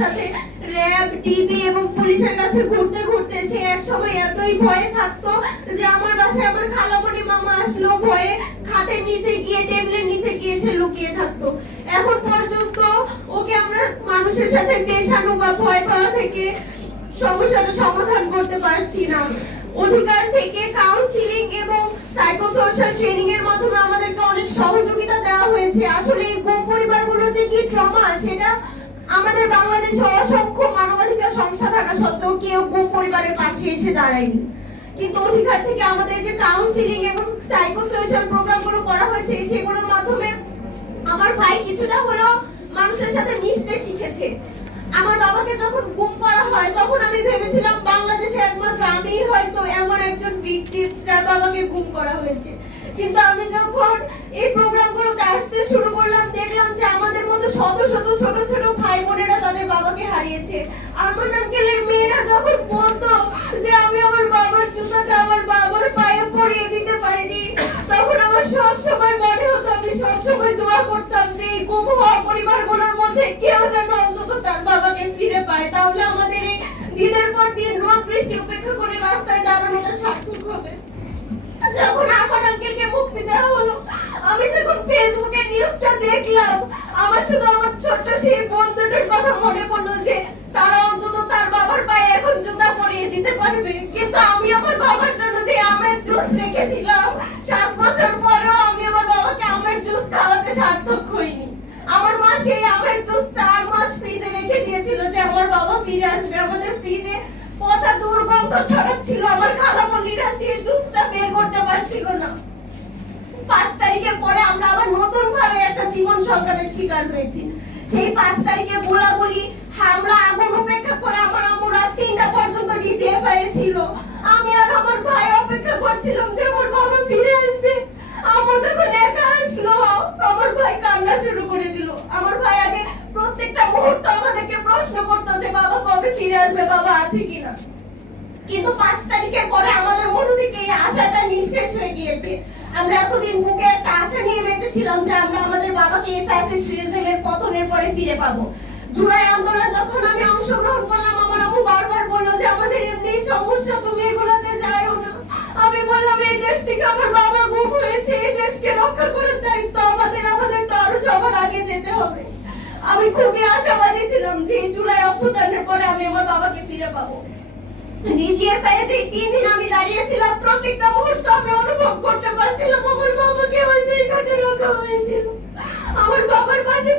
সাথে RAB, DB এবং পুলিশের কাছে ঘুরতে ঘুরতে সে এক সময় এতই ভয়ে থাকতো যে আমার বাসায় আমার খালামণি মামা আসলো, ভয়ে খাটের নিচে গিয়ে, টেবিলের নিচে গিয়ে সে লুকিয়ে থাকতো। এখন পর্যন্ত ওকে আমরা মানুষের সাথে পেশানো বা ভয় পাওয়া থেকে সমস্যাটা সমাধান করতে পারছি না। অধিকার থেকে কাউন্সিলিং এবং সাইকোসোশ্যাল ট্রেনিং এর মাধ্যমে আমাদেরকে অনেক সহযোগিতা দেওয়া হয়েছে। আসলে এই পরিবারগুলোর যে কি ট্রমা সেটা আমাদের বাংলাদেশে অসংখ্য মানবাধিকার সংস্থা থাকা সত্ত্বেও কেউ গুম পরিবারের পাশে এসে দাঁড়ায়নি। কিন্তু অধিকার থেকে আমাদের যে কাউন্সিলিং এবং সাইকোসোশ্যাল প্রোগ্রামগুলো করা হয়েছে, সেগুলোর মাধ্যমে আমার ভাই কিছুটা হলেও মানুষের সাথে মিশতে শিখেছে। আমার বাবাকে যখন গুম করা হয়, তখন আমি ভেবেছিলাম বাংলাদেশে একমাত্র আমিই হয়তো এমন একজন ভিকটিম যার বাবাকে গুম করা হয়েছে। কিন্তু আমি যখন দোয়া করতাম যে এই গুম হওয়া পরিবারগুলোর মধ্যে কেউ যেন অন্তত তার বাবাকে ফিরে পায়। তাহলে আমাদের এই দিনের পর দিন রোদ বৃষ্টি উপেক্ষা করে রাস্তায় দাঁড়ানোটা সার্থক হবে। যখন আমার আঙ্কেলকে মুক্তি দেওয়া হলো, আমি যখন ফেসবুকে নিউজটা দেখলাম, আমার শুধু আমার ছোট্ট সেই বন্ধুটার কথা মনে পড়ল যে তারা অন্তত তার বাবার পায়ে এখন জুতা পরিয়ে দিতে পারবে। কিন্তু আমি আমার বাবার জন্য যে আমের জুস রেখেছিলাম সাত বছর পরেও আমি আমার বাবাকে আমের জুস খাওয়াতে সার্থক হইনি আমার মা সেই আমের জুস চার মাস ফ্রিজে রেখে দিয়েছিল যে আমার বাবা ফিরে আসবে, আমাদের ফ্রিজে পচা দুর্গন্ধ ছড়াচ্ছিল, আমার খালামণিরা সেই জুসটা বের করতে পারছিল না। পাঁচ তারিখের পরে আমরা আবার নতুন ভাবে একটা জীবন সংগ্রামের শিকার হয়েছি। সেই পাঁচ তারিখে গোলাগুলি হামলা আগুন উপেক্ষা করে আমার আম্মু রাত তিনটা পর্যন্ত ডিজিএফআই ছিল আমি আর আমার ভাই অপেক্ষা করছিলাম যে আমার বাবা ফিরে আসবে আম্মু যখন একা আসলো আমার ভাই কান্না শুরু করে দিল আমার ভাই আগে প্রত্যেকটা মুহূর্ত আমাদেরকে প্রশ্ন করতো যে বাবা কবে ফিরে আসবে বাবা, আছে কিনা? কিন্তু পাঁচ তারিখের পরে আমাদের মন থেকে এই আশাটা নিঃশেষ হয়ে গিয়েছে। আমরা এতদিন বুকে একটা আশা নিয়ে বেঁচেছিলাম যে আমরা আমাদের বাবাকে এই ফ্যাসিস্ট রিজিমের পতনের পরে ফিরে পাবো। জুলাই আন্দোলনে যখন আমি অংশগ্রহণ করলাম, আমার আম্মু বারবার বলল যে, আমাদের এমনি সমস্যা, তুমি এগুলোতে যাও না। আমি বললাম, এই দেশ থেকে আমার বাবা গুম হয়েছে, এই দেশকে রক্ষা করার দায়িত্ব আমাদের আমাদের তো আরও সবার আগে যেতে হবে আমি খুবই আশাবাদী ছিলাম যে জুলাই অভ্যুত্থানের পরে আমি আমার বাবাকে ফিরে পাবো। তিন দিন আমি দাঁড়িয়েছিলাম, প্রত্যেকটা আমি অনুভব করতে পারছিলাম, আমার বাবার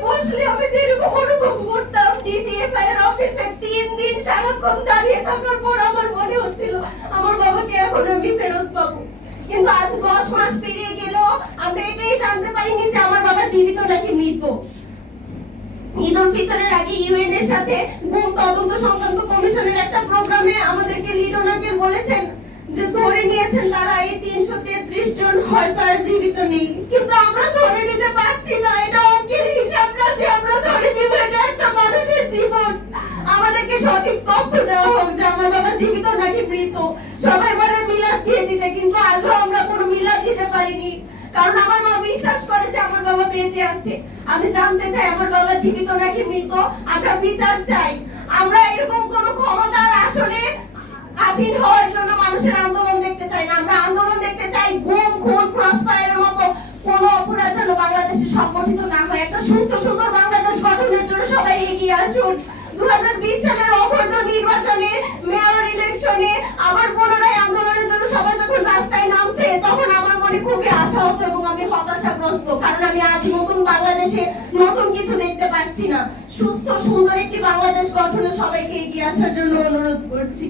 বসলে আমি যেরকম অফিসে তিন দিন দাঁড়িয়ে পর আমার মনে হচ্ছিল, আমার বাবাকে এখন আমি ফেরত পাবো। কিন্তু আজ দশ মাস পেরিয়ে গেলেও আমরা এটাই জানতে পারিনি যে আমার বাবা জীবিত নাকি মৃত। ঈদ উল ফিতরের আগে ইউএন সাথে গুম তদন্ত সংক্রান্ত কমিশনের একটা প্রোগ্রামে আমাদেরকে লিডোনাকে বলেছেন যে ধরে নিয়েছেন তারা এই তিনশো তেত্রিশ জন হয়তো আর জীবিত নেই। কিন্তু আমরা ধরে নিতে পারছি না, এটা অঙ্কের হিসাব না যে আমরা ধরে নিব, এটা একটা মানুষের জীবন। আমাদেরকে সঠিক তথ্য দেওয়া হোক যে আমার বাবা জীবিত নাকি মৃত। সবাই বলে মিলাদ দিয়ে দিতে, কিন্তু আজও আমরা কোনো মিলাদ দিতে পারিনি। কারণ আমার মা বিশ্বাস করে বেঁচে আছে। আমি জানতে চাই, আমার বাবা জীবিত নাকি মৃত? আমরা বিচার চাই। আমরা এরকম কোন ক্ষমতার আসলে আসীন হওয়ার জন্য মানুষের আন্দোলন দেখতে চাই না। আমরা আন্দোলন দেখতে চাই গুম, খুন ক্রস ফায়ারের মতো কোন অপরাধ যেন বাংলাদেশে সংগঠিত না হয়। একটা সুস্থ, সুন্দর বাংলাদেশ গঠনের জন্য সবাই এগিয়ে আসুন। দু হাজার বিশ সালের অবৈধ নির্বাচনে মেয়র ইলেকশনে আবার পুনরায় আন্দোলনের জন্য সবাই যখন রাস্তায় নামছে, তখন আমার মনে খুবই আশা হতো এবং আমি হতাশাগ্রস্ত আমি আজ নতুন বাংলাদেশে নতুন কিছু দেখতে পাচ্ছি না। সুস্থ, সুন্দর একটি বাংলাদেশ গঠনে সবাইকে এগিয়ে আসার জন্য অনুরোধ করছি।